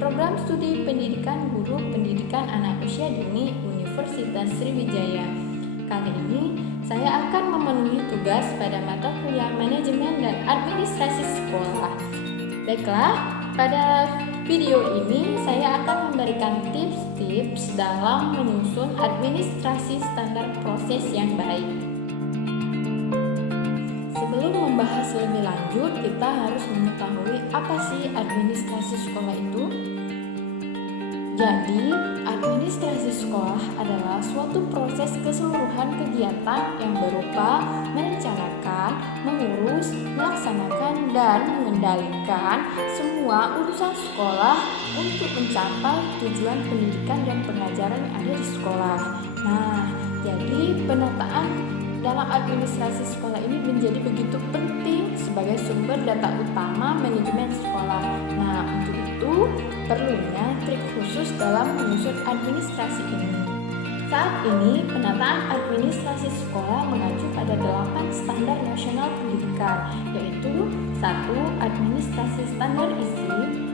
Program Studi Pendidikan Guru Pendidikan Anak Usia Dini Universitas Sriwijaya. Kali ini saya akan memenuhi tugas pada mata kuliah Manajemen dan Administrasi Sekolah. Baiklah, pada video ini saya akan memberikan tips-tips dalam menyusun administrasi standar proses yang baik. Sebelum membahas lebih lanjut, kita harus mengetahui apa sih administrasi sekolah itu. Jadi, administrasi sekolah adalah suatu proses keseluruhan kegiatan yang berupa merencanakan, mengurus, melaksanakan, dan mengendalikan semua urusan sekolah untuk mencapai tujuan pendidikan dan pengajaran yang ada di sekolah. Nah, jadi penataan dalam administrasi sekolah ini menjadi begitu penting sebagai sumber data utama manajemen sekolah. Nah, untuk itu perlunya trik khusus dalam menyusun administrasi ini. Saat ini, penataan administrasi sekolah mengacu pada 8 standar nasional pendidikan, yaitu 1. Administrasi standar isi,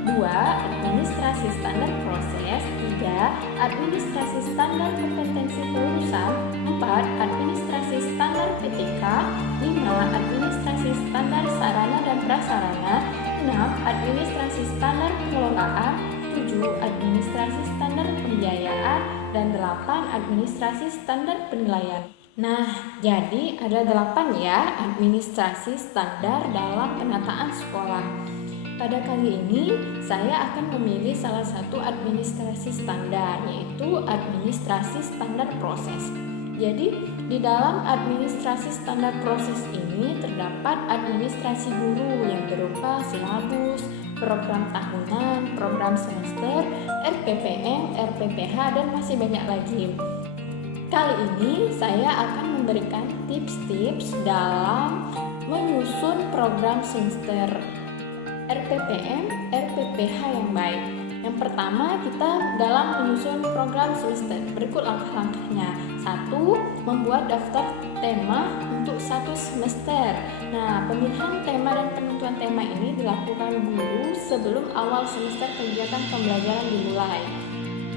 2. Administrasi standar proses, 3. Administrasi standar kompetensi kelulusan, 4. Administrasi standar PTK, 5. Administrasi standar sarana dan prasarana, 6. Administrasi standar pengelolaan, 7. Administrasi standar pembiayaan, dan 8. Administrasi standar penilaian. Nah, jadi ada 8 ya administrasi standar dalam penataan sekolah. Pada kali ini, saya akan memilih salah satu administrasi standar, yaitu administrasi standar proses. Jadi, di dalam administrasi standar proses ini terdapat administrasi guru yang berupa silabus, program tahunan, program semester, RPPM, RPPH, dan masih banyak lagi. Kali ini saya akan memberikan tips-tips dalam menyusun program semester RPPM, RPPH yang baik. Yang pertama, kita dalam menyusun program semester, berikut langkah-langkahnya. 1. Membuat daftar tema untuk satu semester. Nah, pemilihan tema dan penentuan tema ini dilakukan guru sebelum awal semester kegiatan pembelajaran dimulai.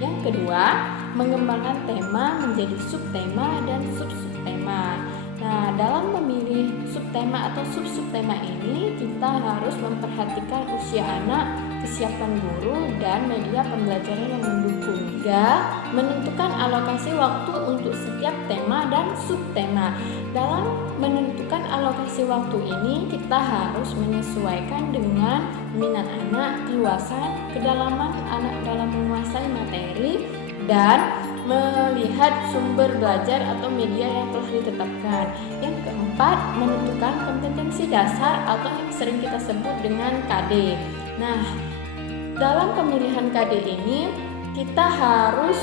Yang kedua, mengembangkan tema menjadi subtema dan sub-subtema. Nah, dalam memilih subtema atau sub-subtema ini, kita harus memperhatikan usia anak, kesiapan guru, dan media pembelajaran yang mendukung. 3. Menentukan alokasi waktu untuk setiap tema dan subtema. Dalam menentukan alokasi waktu ini, kita harus menyesuaikan dengan minat anak, keluasan, kedalaman anak dalam menguasai materi, dan melihat sumber belajar atau media yang telah ditetapkan. Yang keempat, menentukan kompetensi dasar atau yang sering kita sebut dengan KD. Nah, dalam pemilihan KD ini kita harus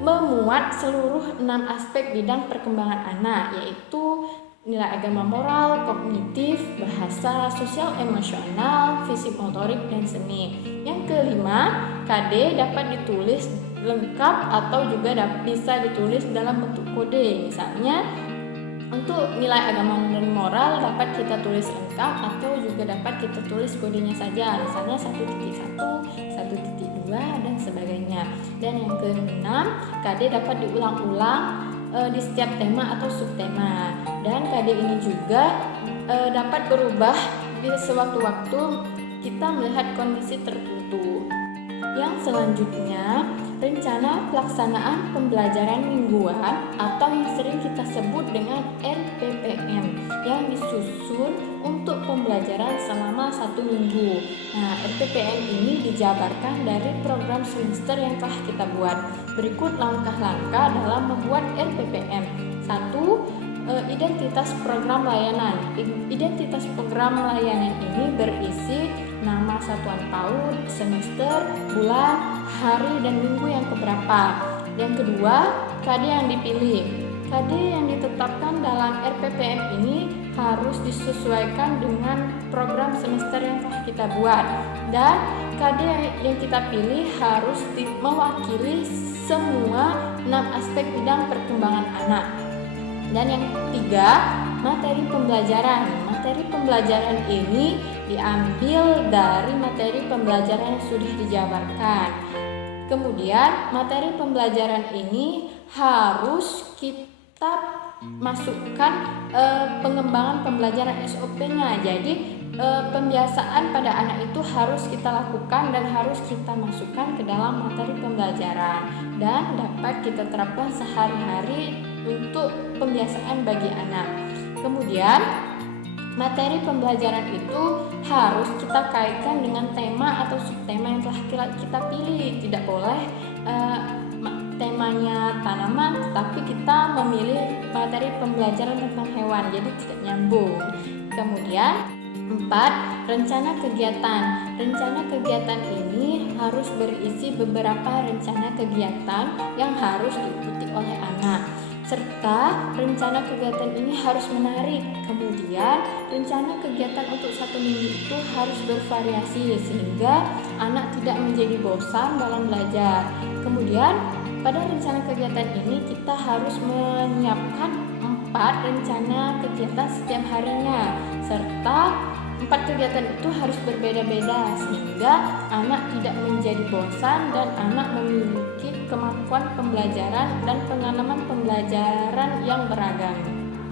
memuat seluruh 6 aspek bidang perkembangan anak, yaitu nilai agama moral, kognitif, bahasa, sosial emosional, fisik motorik, dan seni. Yang kelima, KD dapat ditulis lengkap atau juga bisa ditulis dalam bentuk kode. Misalnya, untuk nilai agama dan moral dapat kita tulis lengkap atau juga dapat kita tulis kodenya saja. Misalnya 1.1, 1.2, dan sebagainya. Dan yang keenam, KD dapat diulang-ulang di setiap tema atau subtema. Dan KD ini juga dapat berubah di sewaktu-waktu kita melihat kondisi tertentu. Yang selanjutnya, rencana pelaksanaan pembelajaran mingguan atau yang sering kita sebut dengan RPPM yang disusun untuk pembelajaran selama 1 minggu. Nah, RPPM ini dijabarkan dari program semester yang telah kita buat. Berikut langkah-langkah dalam membuat RPPM. 1. Identitas program layanan. Identitas program layanan ini berisi nama satuan PAUD, semester, bulan, hari, dan minggu yang keberapa. Yang kedua, KD yang dipilih. KD yang ditetapkan dalam RPPM ini harus disesuaikan dengan program semester yang telah kita buat. Dan KD yang kita pilih harus mewakili semua 6 aspek bidang perkembangan anak. Dan yang ketiga, materi pembelajaran. Materi pembelajaran ini diambil dari materi pembelajaran yang sudah dijabarkan. Kemudian materi pembelajaran ini harus kita masukkan pengembangan pembelajaran SOP-nya. Jadi pembiasaan pada anak itu harus kita lakukan dan harus kita masukkan ke dalam materi pembelajaran dan dapat kita terapkan sehari-hari untuk pembiasaan bagi anak. Kemudian materi pembelajaran itu harus kita kaitkan dengan tema atau subtema yang telah kita pilih. Tidak boleh temanya tanaman tetapi kita memilih materi pembelajaran tentang hewan, jadi tidak nyambung. Kemudian 4. Rencana kegiatan. Rencana kegiatan ini harus berisi beberapa rencana kegiatan yang harus diikuti oleh anak, serta rencana kegiatan ini harus menarik. Kemudian rencana kegiatan untuk 1 minggu itu harus bervariasi sehingga anak tidak menjadi bosan dalam belajar. Kemudian pada rencana kegiatan ini kita harus menyiapkan 4 rencana kegiatan setiap harinya, serta 4 kegiatan itu harus berbeda-beda sehingga anak tidak menjadi bosan dan anak memiliki kemampuan pembelajaran dan pengalaman pembelajaran yang beragam.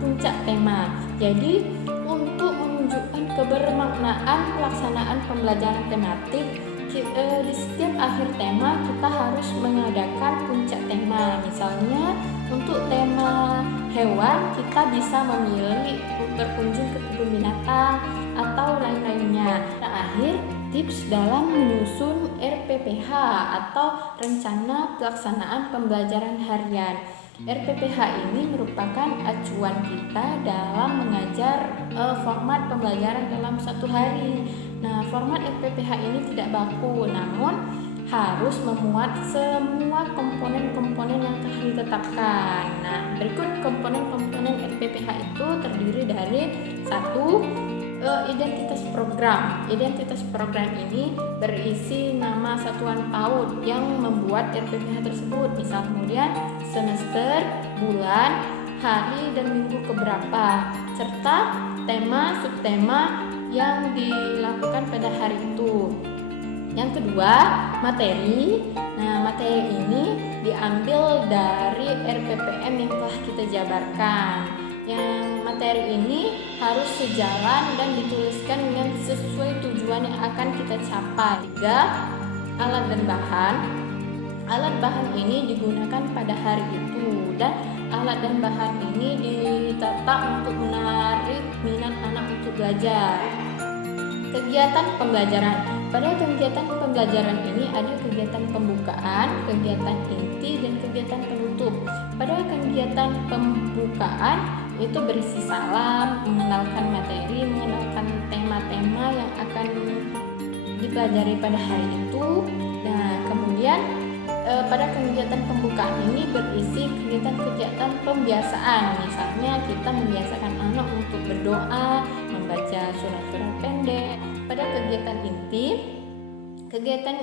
Puncak tema. Jadi untuk menunjukkan kebermaknaan pelaksanaan pembelajaran tematik, di setiap akhir tema kita harus mengadakan puncak tema. Misalnya untuk tema hewan kita bisa memilih berkunjung ke kebun binatang atau lain-lainnya. Terakhir, tips dalam menyusun RPPH atau rencana pelaksanaan pembelajaran harian. RPPH ini merupakan acuan kita dalam mengajar format pembelajaran dalam 1 hari. Nah, format RPPH ini tidak baku, namun harus memuat semua komponen-komponen yang telah ditetapkan. Nah, berikut komponen-komponen RPPH itu terdiri dari 1. Identitas program. Identitas program ini berisi nama satuan PAUD yang membuat RPPH tersebut. Misal kemudian semester, bulan, hari dan minggu keberapa, serta tema, subtema yang dilakukan pada hari itu. Yang kedua, materi. Nah, materi ini diambil dari RPPM yang telah kita jabarkan. Yang materi ini harus sejalan dan dituliskan dengan sesuai tujuan yang akan kita capai. 3. Alat dan bahan. Alat bahan ini digunakan pada hari itu dan alat dan bahan ini ditata untuk menarik minat anak untuk belajar. Kegiatan pembelajaran. Pada kegiatan pembelajaran ini ada kegiatan pembukaan, kegiatan inti, dan kegiatan penutup. Pada kegiatan pembukaan itu berisi salam, mengenalkan materi, mengenalkan tema-tema yang akan dipelajari pada hari itu. Nah, kemudian pada kegiatan pembukaan ini berisi kegiatan-kegiatan pembiasaan. Misalnya kita membiasakan anak untuk berdoa, membaca surat-surat pendek. Pada kegiatan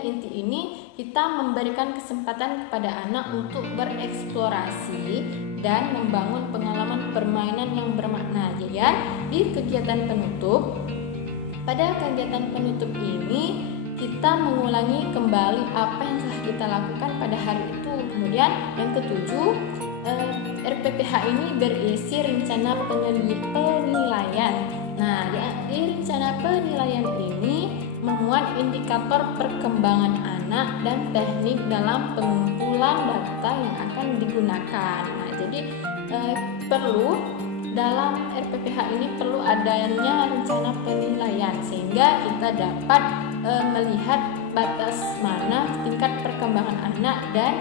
inti ini kita memberikan kesempatan kepada anak untuk bereksplorasi dan membangun pengalaman permainan yang bermakna. Jadi di kegiatan penutup, pada kegiatan penutup ini kita mengulangi kembali apa yang telah kita lakukan pada hari itu. Kemudian yang ketujuh, RPPH ini berisi rencana penilaian. Nah, di rencana penilaian ini memuat indikator perkembangan anak dan teknik dalam pengumpulan data yang akan digunakan. Nah, jadi perlu dalam RPPH ini perlu adanya rencana penilaian sehingga kita dapat melihat batas mana tingkat perkembangan anak dan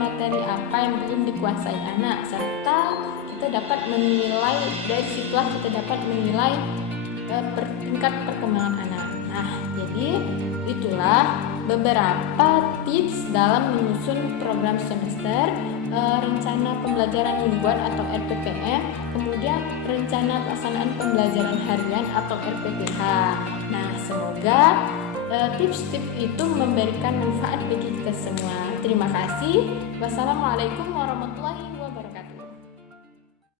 materi apa yang belum dikuasai anak, serta kita dapat menilai, dari situlah kita dapat menilai tingkat perkembangan anak. Nah, jadi itulah beberapa tips dalam menyusun program semester, rencana pembelajaran mingguan atau RPPM, kemudian rencana pelaksanaan pembelajaran harian atau RPPH. Nah, semoga tips-tips itu memberikan manfaat bagi kita semua. Terima kasih. Wassalamualaikum warahmatullahi wabarakatuh.